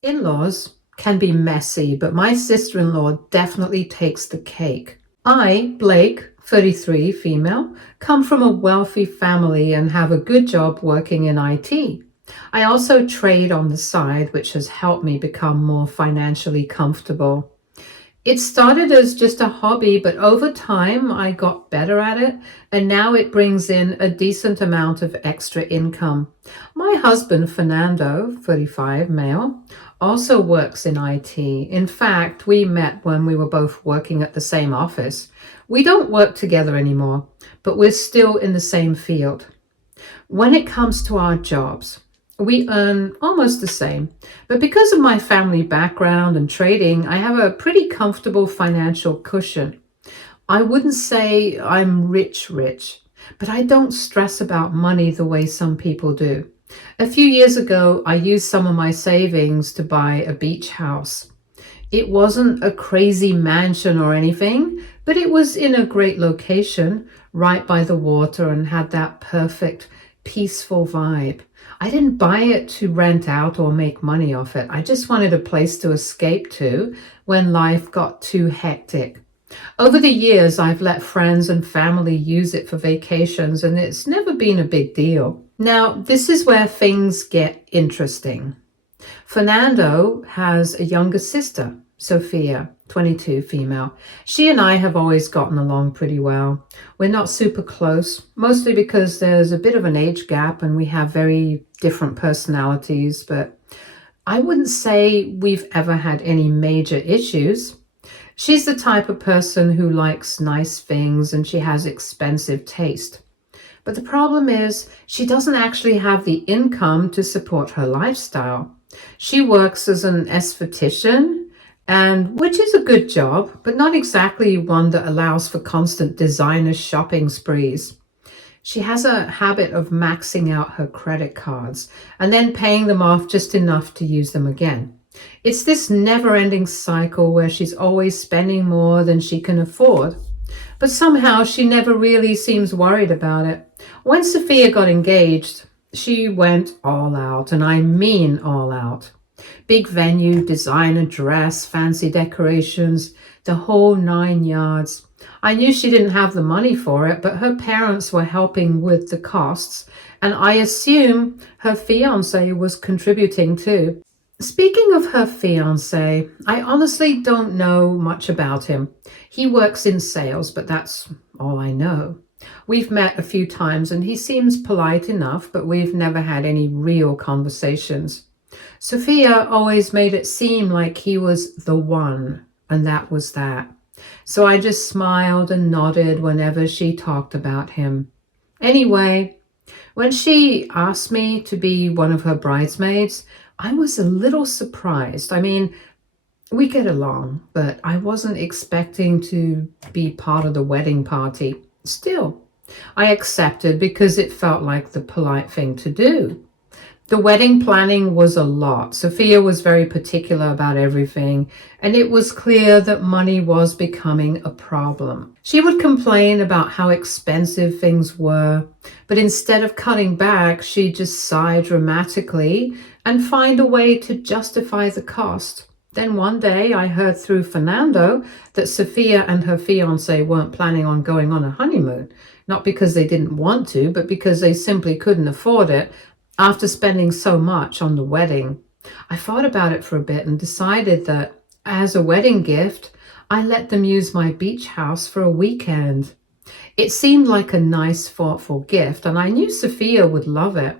In-laws can be messy, but my sister-in-law definitely takes the cake. I, Blake, 33, female, come from a wealthy family and have a good job working in IT. I also trade on the side, which has helped me become more financially comfortable. It started as just a hobby, but over time I got better at it, and now it brings in a decent amount of extra income. My husband, Fernando, 35, male, also works in IT. In fact, we met when we were both working at the same office. We don't work together anymore, but we're still in the same field. When it comes to our jobs, we earn almost the same, but because of my family background and trading, I have a pretty comfortable financial cushion. I wouldn't say I'm rich, but I don't stress about money the way some people do. A few years ago, I used some of my savings to buy a beach house. It wasn't a crazy mansion or anything, but it was in a great location, right by the water, and had that perfect, peaceful vibe. I didn't buy it to rent out or make money off it. I just wanted a place to escape to when life got too hectic. Over the years, I've let friends and family use it for vacations, and it's never been a big deal. Now, this is where things get interesting. Fernando has a younger sister, Sofia, 22, female. She and I have always gotten along pretty well. We're not super close, mostly because there's a bit of an age gap and we have very different personalities, but I wouldn't say we've ever had any major issues. She's the type of person who likes nice things and she has expensive taste. But the problem is she doesn't actually have the income to support her lifestyle. She works as an esthetician, and which is a good job, but not exactly one that allows for constant designer shopping sprees. She has a habit of maxing out her credit cards and then paying them off just enough to use them again. It's this never-ending cycle where she's always spending more than she can afford. But somehow she never really seems worried about it. When Sofia got engaged, she went all out, and I mean all out. Big venue, designer dress, fancy decorations, the whole 9 yards. I knew she didn't have the money for it, but her parents were helping with the costs, and I assume her fiance was contributing too. Speaking of her fiance, I honestly don't know much about him. He works in sales, but that's all I know. We've met a few times and he seems polite enough, but we've never had any real conversations. Sofia always made it seem like he was the one, and that was that. So I just smiled and nodded whenever she talked about him. Anyway, when she asked me to be one of her bridesmaids, I was a little surprised. I mean, we get along, but I wasn't expecting to be part of the wedding party. Still, I accepted because it felt like the polite thing to do. The wedding planning was a lot. Sofia was very particular about everything, and it was clear that money was becoming a problem. She would complain about how expensive things were, but instead of cutting back, she'd just sigh dramatically and find a way to justify the cost. Then one day I heard through Fernando that Sofia and her fiance weren't planning on going on a honeymoon, not because they didn't want to, but because they simply couldn't afford it after spending so much on the wedding. I thought about it for a bit and decided that as a wedding gift, I let them use my beach house for a weekend. It seemed like a nice, thoughtful gift, and I knew Sofia would love it.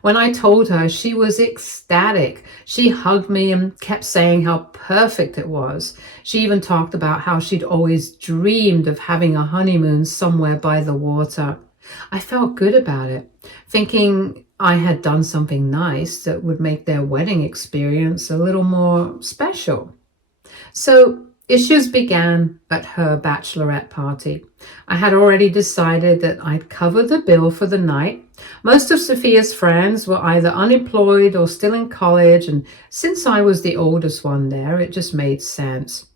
When I told her, she was ecstatic. She hugged me and kept saying how perfect it was. She even talked about how she'd always dreamed of having a honeymoon somewhere by the water. I felt good about it, thinking I had done something nice that would make their wedding experience a little more special. So issues began at her bachelorette party. I had already decided that I'd cover the bill for the night. Most of Sofia's friends were either unemployed or still in college, and since I was the oldest one there, it just made sense.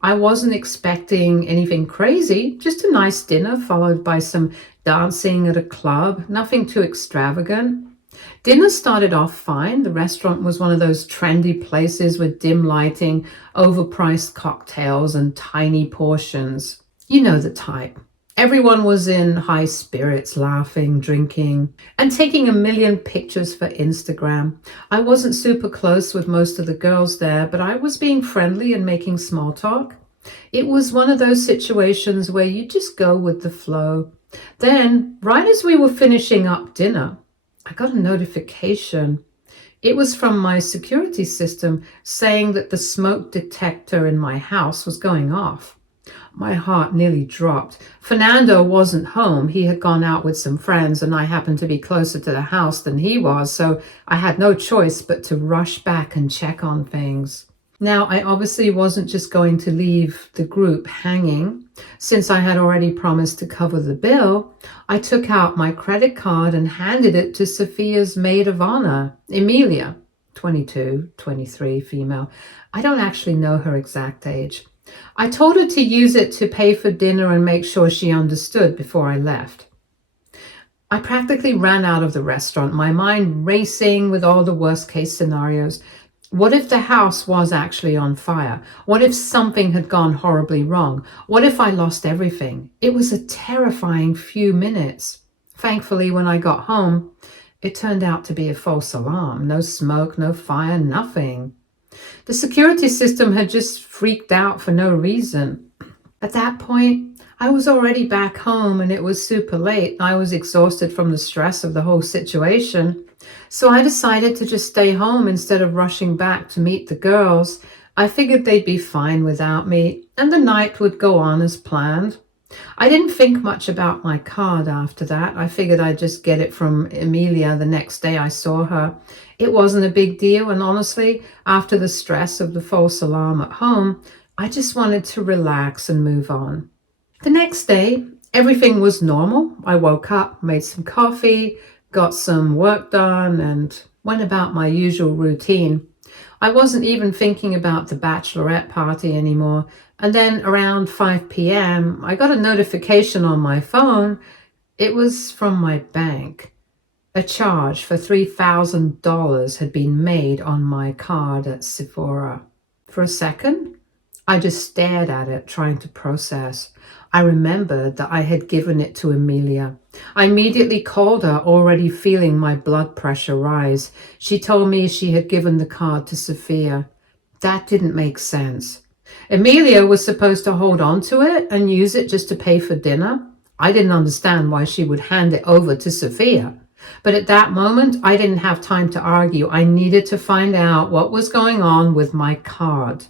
I wasn't expecting anything crazy, just a nice dinner followed by some dancing at a club, nothing too extravagant. Dinner started off fine. The restaurant was one of those trendy places with dim lighting, overpriced cocktails, and tiny portions. You know the type. Everyone was in high spirits, laughing, drinking, and taking a million pictures for Instagram. I wasn't super close with most of the girls there, but I was being friendly and making small talk. It was one of those situations where you just go with the flow. Then, right as we were finishing up dinner, I got a notification. It was from my security system saying that the smoke detector in my house was going off. My heart nearly dropped. Fernando wasn't home. He had gone out with some friends, and I happened to be closer to the house than he was, so I had no choice but to rush back and check on things. Now, I obviously wasn't just going to leave the group hanging. Since I had already promised to cover the bill, I took out my credit card and handed it to Sofia's maid of honor, Emilia, 22, 23, female. I don't actually know her exact age. I told her to use it to pay for dinner and make sure she understood before I left. I practically ran out of the restaurant, my mind racing with all the worst case scenarios. What if the house was actually on fire? What if something had gone horribly wrong? What if I lost everything? It was a terrifying few minutes. Thankfully, when I got home, it turned out to be a false alarm. No smoke, no fire, nothing. The security system had just freaked out for no reason. At that point, I was already back home and it was super late. I was exhausted from the stress of the whole situation. So I decided to just stay home instead of rushing back to meet the girls. I figured they'd be fine without me and the night would go on as planned. I didn't think much about my card after that. I figured I'd just get it from Emilia the next day I saw her. It wasn't a big deal, and honestly, after the stress of the false alarm at home, I just wanted to relax and move on. The next day, everything was normal. I woke up, made some coffee, got some work done, and went about my usual routine. I wasn't even thinking about the bachelorette party anymore. And then around 5 p.m., I got a notification on my phone. It was from my bank. A charge for $3,000 had been made on my card at Sephora. For a second, I just stared at it, trying to process. I remembered that I had given it to Emilia. I immediately called her, already feeling my blood pressure rise. She told me she had given the card to Sofia. That didn't make sense. Emilia was supposed to hold on to it and use it just to pay for dinner. I didn't understand why she would hand it over to Sofia. But at that moment, I didn't have time to argue. I needed to find out what was going on with my card.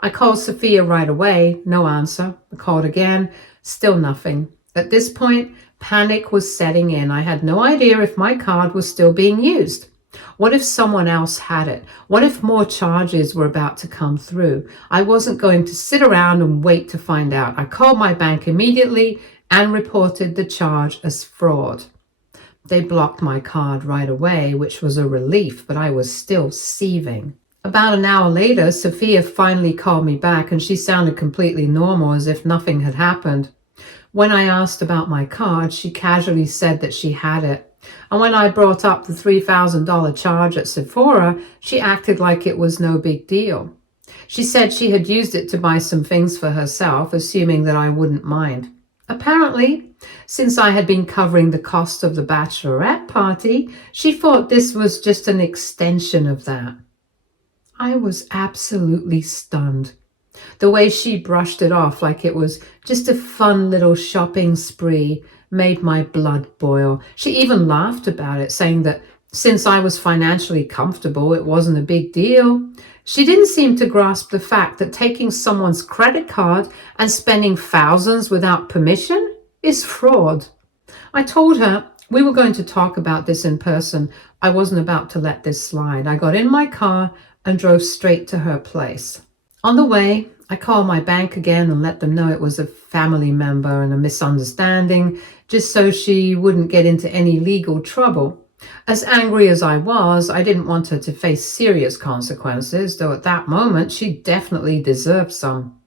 I called Sofia right away. No answer. I called again. Still nothing. At this point, panic was setting in. I had no idea if my card was still being used. What if someone else had it? What if more charges were about to come through? I wasn't going to sit around and wait to find out. I called my bank immediately and reported the charge as fraud. They blocked my card right away, which was a relief, but I was still seething. About an hour later, Sofia finally called me back and she sounded completely normal, as if nothing had happened. When I asked about my card, she casually said that she had it. And when I brought up the $3,000 charge at Sephora, she acted like it was no big deal. She said she had used it to buy some things for herself, assuming that I wouldn't mind. Apparently, since I had been covering the cost of the bachelorette party, she thought this was just an extension of that. I was absolutely stunned. The way she brushed it off like it was just a fun little shopping spree made my blood boil. She even laughed about it, saying that since I was financially comfortable, it wasn't a big deal. She didn't seem to grasp the fact that taking someone's credit card and spending thousands without permission is fraud. I told her we were going to talk about this in person. I wasn't about to let this slide. I got in my car and drove straight to her place. On the way, I called my bank again and let them know it was a family member and a misunderstanding, just so she wouldn't get into any legal trouble. As angry as I was, I didn't want her to face serious consequences, though at that moment she definitely deserved some.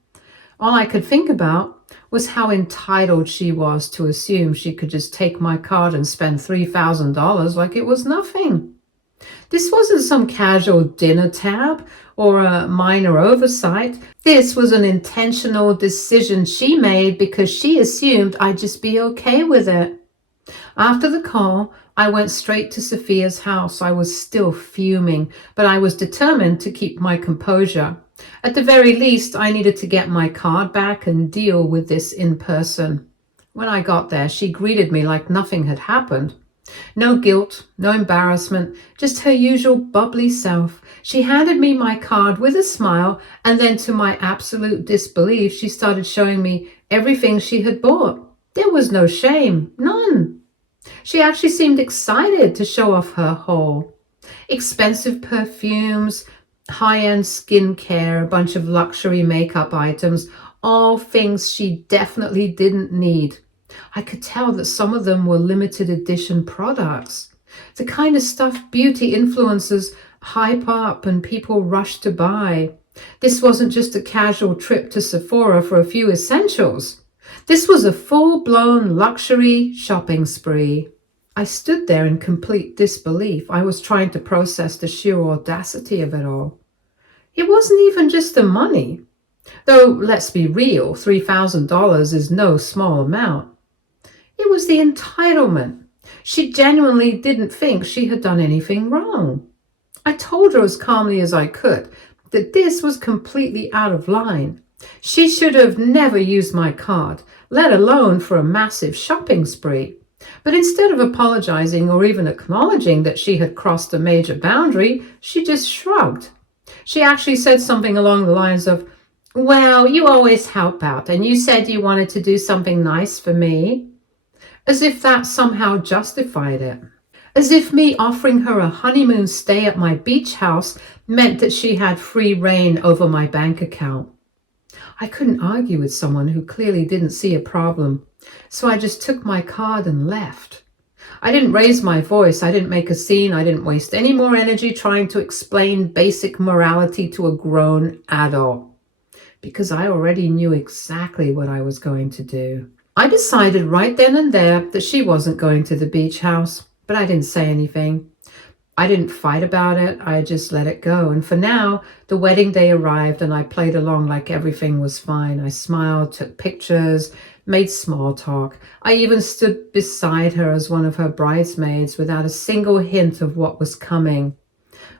All I could think about was how entitled she was to assume she could just take my card and spend $3,000 like it was nothing. This wasn't some casual dinner tab or a minor oversight. This was an intentional decision she made because she assumed I'd just be okay with it. After the call, I went straight to Sofia's house. I was still fuming, but I was determined to keep my composure. At the very least, I needed to get my card back and deal with this in person. When I got there, she greeted me like nothing had happened. No guilt, no embarrassment, just her usual bubbly self. She handed me my card with a smile, and then to my absolute disbelief, she started showing me everything she had bought. There was no shame, none. She actually seemed excited to show off her haul. Expensive perfumes, high-end skincare, a bunch of luxury makeup items, all things she definitely didn't need. I could tell that some of them were limited edition products, the kind of stuff beauty influencers hype up and people rush to buy. This wasn't just a casual trip to Sephora for a few essentials. This was a full-blown luxury shopping spree. I stood there in complete disbelief. I was trying to process the sheer audacity of it all. It wasn't even just the money. Though, let's be real, $3,000 is no small amount. It was the entitlement. She genuinely didn't think she had done anything wrong. I told her as calmly as I could that this was completely out of line. She should have never used my card, let alone for a massive shopping spree. But instead of apologizing or even acknowledging that she had crossed a major boundary, she just shrugged. She actually said something along the lines of, "Well, you always help out, and you said you wanted to do something nice for me." As if that somehow justified it. As if me offering her a honeymoon stay at my beach house meant that she had free reign over my bank account. I couldn't argue with someone who clearly didn't see a problem, so I just took my card and left. I didn't raise my voice, I didn't make a scene, I didn't waste any more energy trying to explain basic morality to a grown adult, because I already knew exactly what I was going to do. I decided right then and there that she wasn't going to the beach house, but I didn't say anything. I didn't fight about it, I just let it go. And for now, the wedding day arrived and I played along like everything was fine. I smiled, took pictures, made small talk. I even stood beside her as one of her bridesmaids without a single hint of what was coming.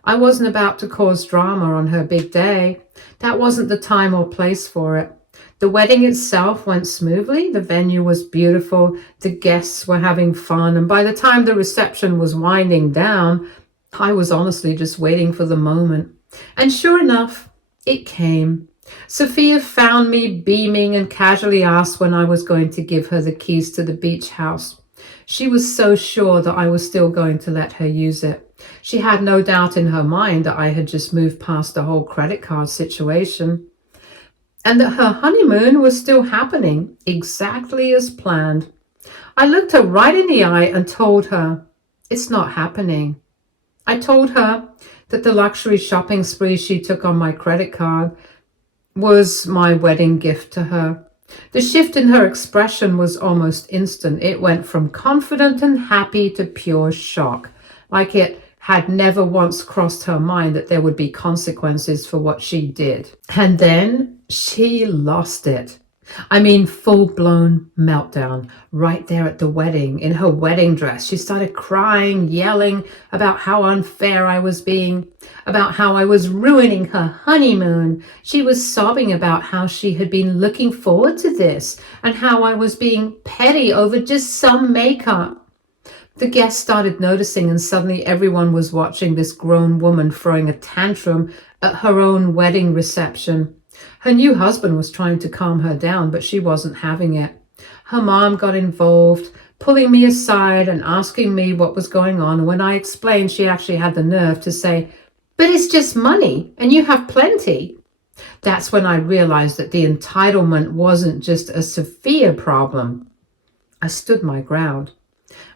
I wasn't about to cause drama on her big day. That wasn't the time or place for it. The wedding itself went smoothly. The venue was beautiful. The guests were having fun. And by the time the reception was winding down, I was honestly just waiting for the moment. And sure enough, it came. Sofia found me beaming and casually asked when I was going to give her the keys to the beach house. She was so sure that I was still going to let her use it. She had no doubt in her mind that I had just moved past the whole credit card situation, and that her honeymoon was still happening exactly as planned. I looked her right in the eye and told her, "It's not happening." I told her that the luxury shopping spree she took on my credit card was my wedding gift to her. The shift in her expression was almost instant. It went from confident and happy to pure shock, like it had never once crossed her mind that there would be consequences for what she did. And then she lost it. I mean, full-blown meltdown right there at the wedding in her wedding dress. She started crying, yelling about how unfair I was being, about how I was ruining her honeymoon. She was sobbing about how she had been looking forward to this and how I was being petty over just some makeup. The guests started noticing, and suddenly everyone was watching this grown woman throwing a tantrum at her own wedding reception. Her new husband was trying to calm her down, but she wasn't having it. Her mom got involved, pulling me aside and asking me what was going on. And when I explained, she actually had the nerve to say, "But it's just money, and you have plenty." That's when I realized that the entitlement wasn't just a Sofia problem. I stood my ground.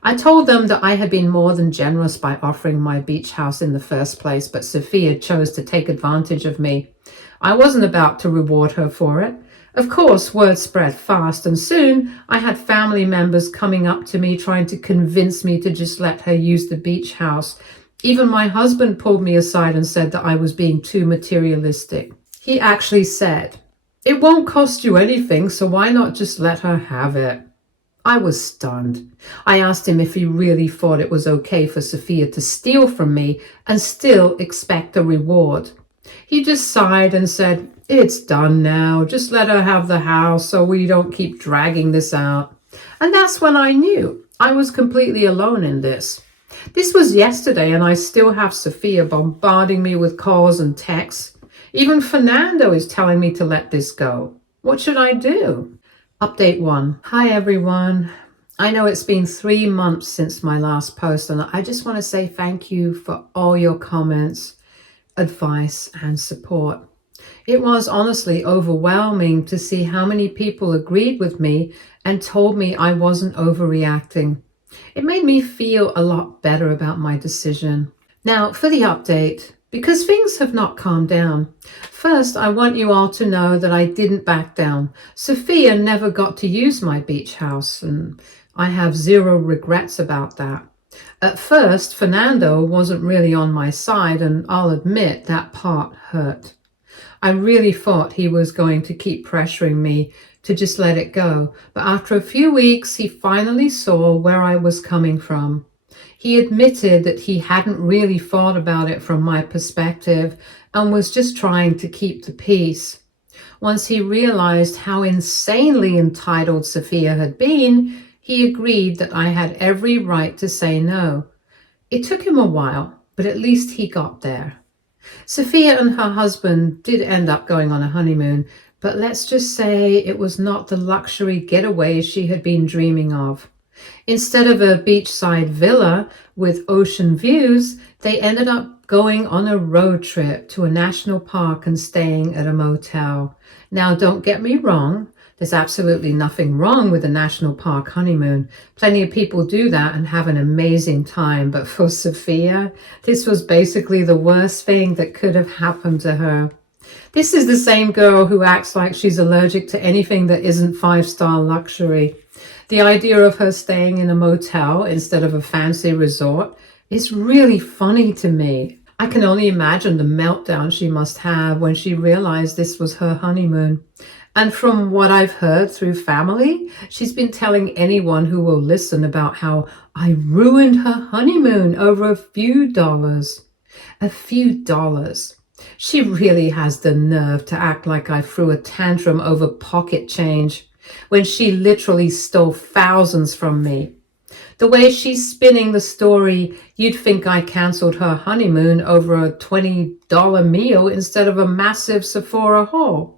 I told them that I had been more than generous by offering my beach house in the first place, but Sofia chose to take advantage of me. I wasn't about to reward her for it. Of course, word spread fast, and soon I had family members coming up to me trying to convince me to just let her use the beach house. Even my husband pulled me aside and said that I was being too materialistic. He actually said, "It won't cost you anything, so why not just let her have it?" I was stunned. I asked him if he really thought it was okay for Sofia to steal from me and still expect a reward. He just sighed and said, "It's done now. Just let her have the house so we don't keep dragging this out." And that's when I knew I was completely alone in this. This was yesterday, and I still have Sofia bombarding me with calls and texts. Even Fernando is telling me to let this go. What should I do? Update 1. Hi everyone. I know it's been 3 months since my last post, and I just want to say thank you for all your comments, advice, and support. It was honestly overwhelming to see how many people agreed with me and told me I wasn't overreacting. It made me feel a lot better about my decision. Now for the update, because things have not calmed down. First, I want you all to know that I didn't back down. Sofia never got to use my beach house, and I have zero regrets about that. At first, Fernando wasn't really on my side, and I'll admit that part hurt. I really thought he was going to keep pressuring me to just let it go, but after a few weeks, he finally saw where I was coming from. He admitted that he hadn't really thought about it from my perspective and was just trying to keep the peace. Once he realized how insanely entitled Sofia had been, he agreed that I had every right to say no. It took him a while, but at least he got there. Sofia and her husband did end up going on a honeymoon, but let's just say it was not the luxury getaway she had been dreaming of. Instead of a beachside villa with ocean views, they ended up going on a road trip to a national park and staying at a motel. Now, don't get me wrong. There's absolutely nothing wrong with a national park honeymoon. Plenty of people do that and have an amazing time. But for Sofia, this was basically the worst thing that could have happened to her. This is the same girl who acts like she's allergic to anything that isn't 5-star luxury. The idea of her staying in a motel instead of a fancy resort is really funny to me. I can only imagine the meltdown she must have when she realized this was her honeymoon. And from what I've heard through family, she's been telling anyone who will listen about how I ruined her honeymoon over a few dollars. A few dollars. She really has the nerve to act like I threw a tantrum over pocket change when she literally stole thousands from me. The way she's spinning the story, you'd think I cancelled her honeymoon over a $20 meal instead of a massive Sephora haul.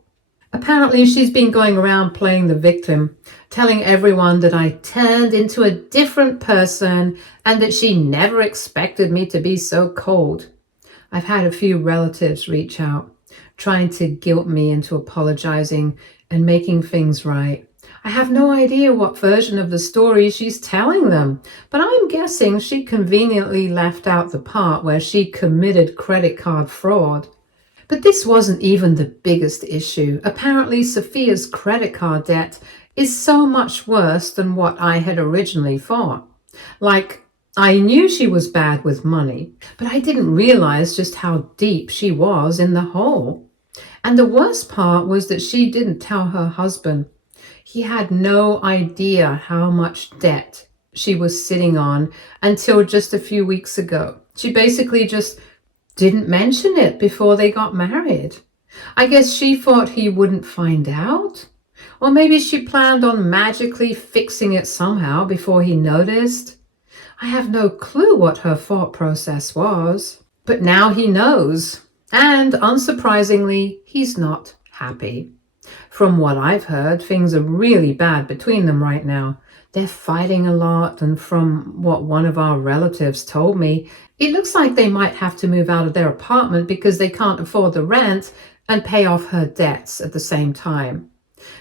Apparently, she's been going around playing the victim, telling everyone that I turned into a different person and that she never expected me to be so cold. I've had a few relatives reach out, trying to guilt me into apologizing and making things right. I have no idea what version of the story she's telling them, but I'm guessing she conveniently left out the part where she committed credit card fraud. But this wasn't even the biggest issue. Apparently, Sofia's credit card debt is so much worse than what I had originally thought. Like, I knew she was bad with money, but I didn't realize just how deep she was in the hole. And the worst part was that she didn't tell her husband. He had no idea how much debt she was sitting on until just a few weeks ago. She basically just didn't mention it before they got married. I guess she thought he wouldn't find out. Or maybe she planned on magically fixing it somehow before he noticed. I have no clue what her thought process was. But now he knows. And unsurprisingly, he's not happy. From what I've heard, things are really bad between them right now. They're fighting a lot, and from what one of our relatives told me, it looks like they might have to move out of their apartment because they can't afford the rent and pay off her debts at the same time.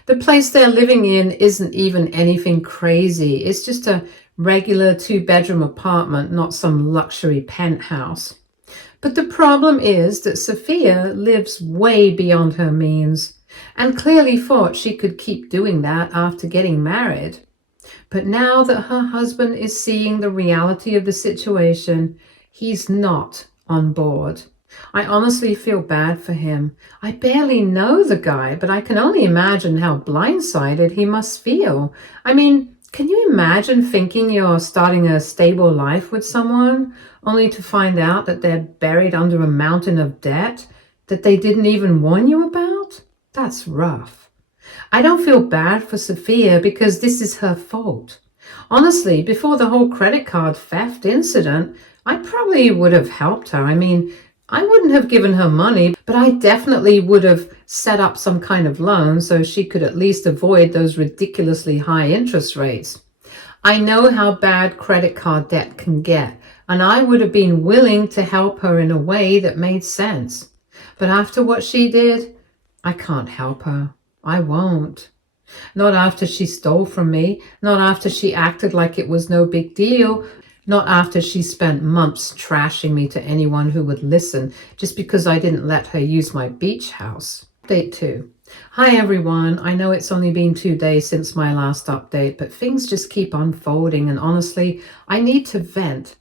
The place they're living in isn't even anything crazy. It's just a regular 2-bedroom apartment, not some luxury penthouse. But the problem is that Sofia lives way beyond her means. and clearly thought she could keep doing that after getting married. But now that her husband is seeing the reality of the situation, he's not on board. I honestly feel bad for him. I barely know the guy, but I can only imagine how blindsided he must feel. I mean, can you imagine thinking you're starting a stable life with someone, only to find out that they're buried under a mountain of debt that they didn't even warn you about? That's rough. I don't feel bad for Sofia because this is her fault. Honestly, before the whole credit card theft incident, I probably would have helped her. I mean, I wouldn't have given her money, but I definitely would have set up some kind of loan so she could at least avoid those ridiculously high interest rates. I know how bad credit card debt can get, and I would have been willing to help her in a way that made sense. But after what she did, I can't help her. I won't. Not after she stole from me, not after she acted like it was no big deal, not after she spent months trashing me to anyone who would listen just because I didn't let her use my beach house. Update 2. Hi everyone, I know it's only been 2 days since my last update, but things just keep unfolding and honestly, I need to vent.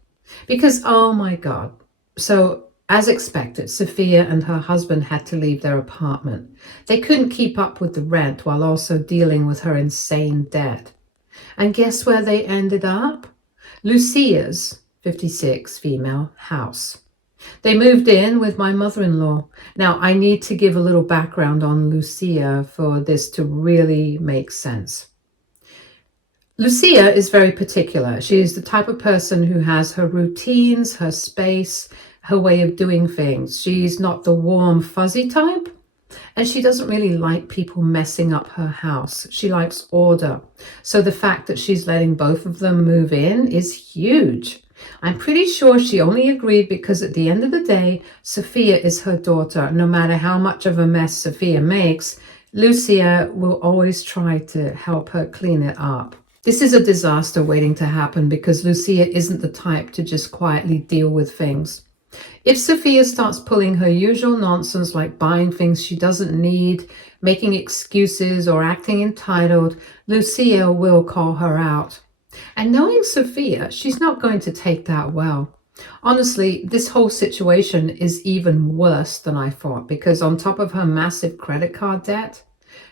Because, oh my God. So, as expected, Sofia and her husband had to leave their apartment. They couldn't keep up with the rent while also dealing with her insane debt. And guess where they ended up? Lucia's, 56, female, house. They moved in with my mother-in-law. Now, I need to give a little background on Lucia for this to really make sense. Lucia is very particular. She is the type of person who has her routines, her space, her way of doing things. She's not the warm, fuzzy type. And she doesn't really like people messing up her house. She likes order. So the fact that she's letting both of them move in is huge. I'm pretty sure she only agreed because at the end of the day, Sofia is her daughter. No matter how much of a mess Sofia makes, Lucia will always try to help her clean it up. This is a disaster waiting to happen because Lucia isn't the type to just quietly deal with things. If Sofia starts pulling her usual nonsense like buying things she doesn't need, making excuses or acting entitled, Lucia will call her out. And knowing Sofia, she's not going to take that well. Honestly, this whole situation is even worse than I thought because on top of her massive credit card debt,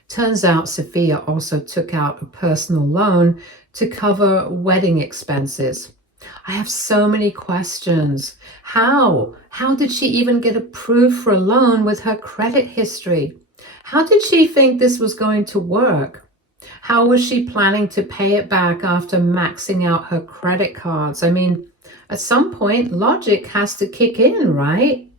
turns out Sofia also took out a personal loan to cover wedding expenses. I have so many questions. How? How did she even get approved for a loan with her credit history? How did she think this was going to work? How was she planning to pay it back after maxing out her credit cards? I mean, at some point, logic has to kick in, right?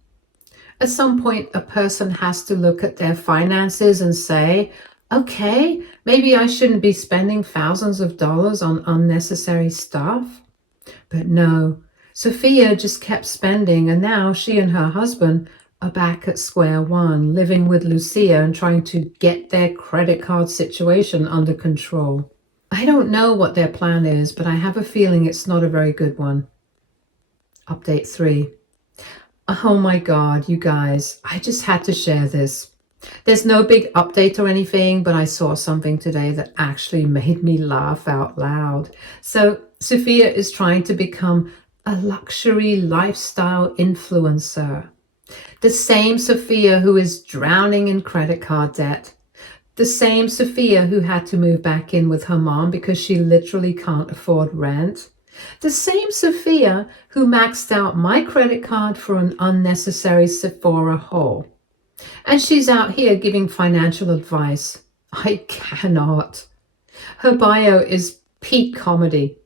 At some point, a person has to look at their finances and say, okay, maybe I shouldn't be spending thousands of dollars on unnecessary stuff. But no, Sofia just kept spending, and now she and her husband are back at square one, living with Lucia and trying to get their credit card situation under control. I don't know what their plan is, but I have a feeling it's not a very good one. Update 3. Oh my God, you guys, I just had to share this. There's no big update or anything, but I saw something today that actually made me laugh out loud. So Sofia is trying to become a luxury lifestyle influencer. The same Sofia who is drowning in credit card debt. The same Sofia who had to move back in with her mom because she literally can't afford rent. The same Sofia who maxed out my credit card for an unnecessary Sephora haul. And she's out here giving financial advice. I cannot. Her bio is peak comedy.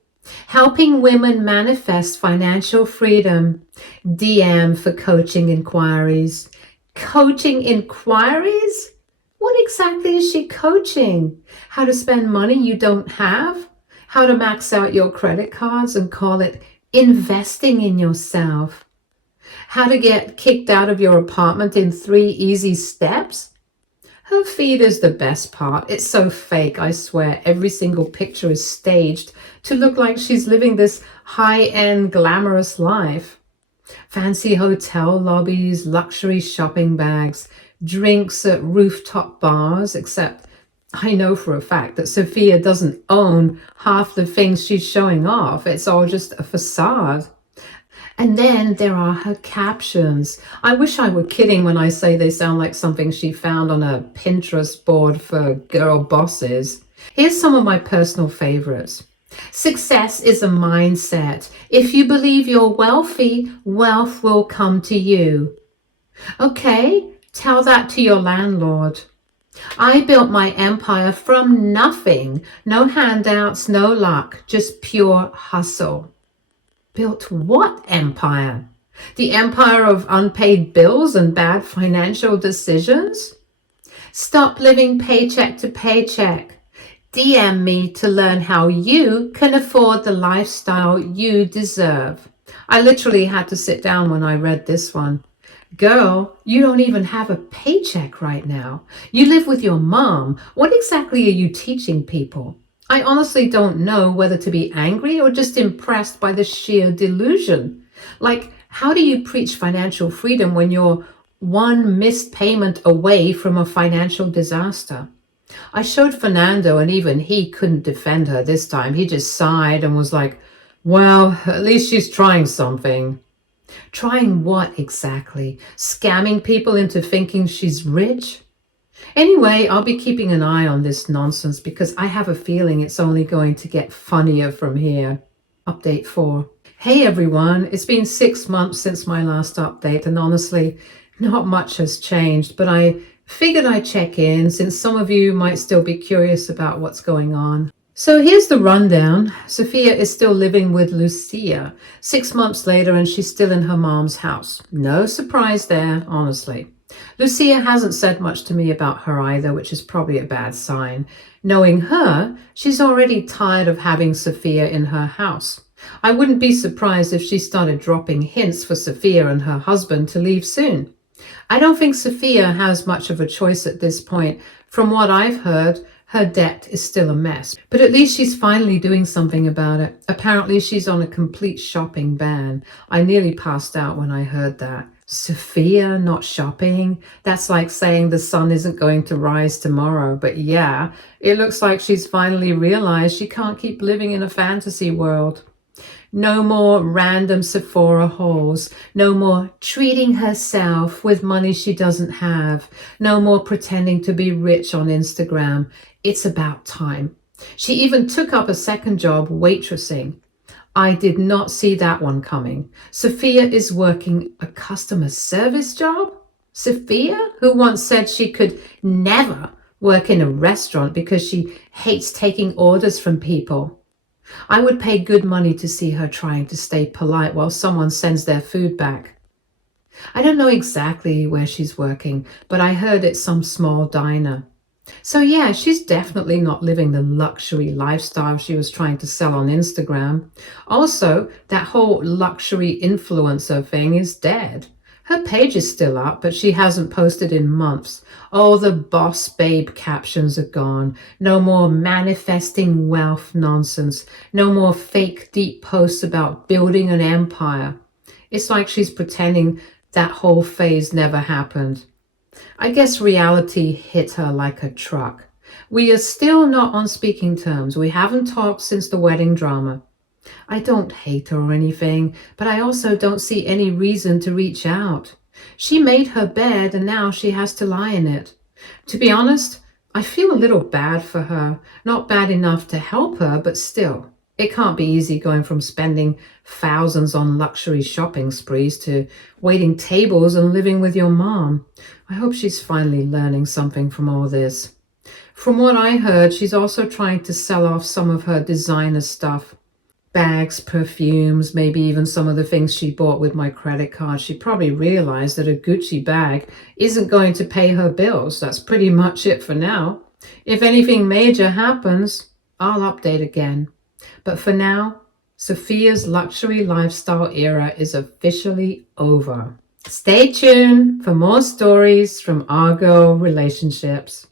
Helping women manifest financial freedom. DM for coaching inquiries. Coaching inquiries? What exactly is she coaching? How to spend money you don't have? How to max out your credit cards and call it investing in yourself? How to get kicked out of your apartment in 3 easy steps? Her feed is the best part. It's so fake, I swear. Every single picture is staged to look like she's living this high-end glamorous life. Fancy hotel lobbies, luxury shopping bags, drinks at rooftop bars, except I know for a fact that Sofia doesn't own half the things she's showing off. It's all just a facade. And then there are her captions. I wish I were kidding when I say they sound like something she found on a Pinterest board for girl bosses. Here's some of my personal favorites. Success is a mindset. If you believe you're wealthy, wealth will come to you. Okay, tell that to your landlord. I built my empire from nothing. No handouts, no luck, just pure hustle. Built what empire? The empire of unpaid bills and bad financial decisions? Stop living paycheck to paycheck. DM me to learn how you can afford the lifestyle you deserve. I literally had to sit down when I read this one. Girl, you don't even have a paycheck right now. You live with your mom. What exactly are you teaching people? I honestly don't know whether to be angry or just impressed by the sheer delusion. Like, how do you preach financial freedom when you're one missed payment away from a financial disaster? I showed Fernando, and even he couldn't defend her this time. He just sighed and was like, well, at least she's trying something. Trying what exactly? Scamming people into thinking she's rich? Anyway, I'll be keeping an eye on this nonsense because I have a feeling it's only going to get funnier from here. Update 4. Hey everyone, it's been 6 months since my last update, and honestly, not much has changed, but I figured I'd check in since some of you might still be curious about what's going on. So here's the rundown. Sofia is still living with Lucia 6 months later, and she's still in her mom's house. No surprise there, honestly. Lucia hasn't said much to me about her either, which is probably a bad sign. Knowing her, she's already tired of having Sofia in her house. I wouldn't be surprised if she started dropping hints for Sofia and her husband to leave soon. I don't think Sofia has much of a choice at this point. From what I've heard, her debt is still a mess, but at least she's finally doing something about it. Apparently she's on a complete shopping ban. I nearly passed out when I heard that. Sofia not shopping? That's like saying the sun isn't going to rise tomorrow. But yeah, it looks like she's finally realized she can't keep living in a fantasy world. No more random Sephora hauls. No more treating herself with money she doesn't have. No more pretending to be rich on Instagram. It's about time. She even took up a second job waitressing. I did not see that one coming. Sofia is working a customer service job? Sofia, who once said she could never work in a restaurant because she hates taking orders from people. I would pay good money to see her trying to stay polite while someone sends their food back. I don't know exactly where she's working, but I heard it's some small diner. So yeah, she's definitely not living the luxury lifestyle she was trying to sell on Instagram. Also, that whole luxury influencer thing is dead. Her page is still up, but she hasn't posted in months. All the boss babe captions are gone. No more manifesting wealth nonsense. No more fake deep posts about building an empire. It's like she's pretending that whole phase never happened. I guess reality hit her like a truck. We are still not on speaking terms. We haven't talked since the wedding drama. I don't hate her or anything, but I also don't see any reason to reach out. She made her bed and now she has to lie in it. To be honest, I feel a little bad for her. Not bad enough to help her, but still. It can't be easy going from spending thousands on luxury shopping sprees to waiting tables and living with your mom. I hope she's finally learning something from all this. From what I heard, she's also trying to sell off some of her designer stuff. Bags, perfumes, maybe even some of the things she bought with my credit card. She probably realized that a Gucci bag isn't going to pay her bills. That's pretty much it for now. If anything major happens, I'll update again. But for now, Sofia's luxury lifestyle era is officially over. Stay tuned for more stories from our girl relationships.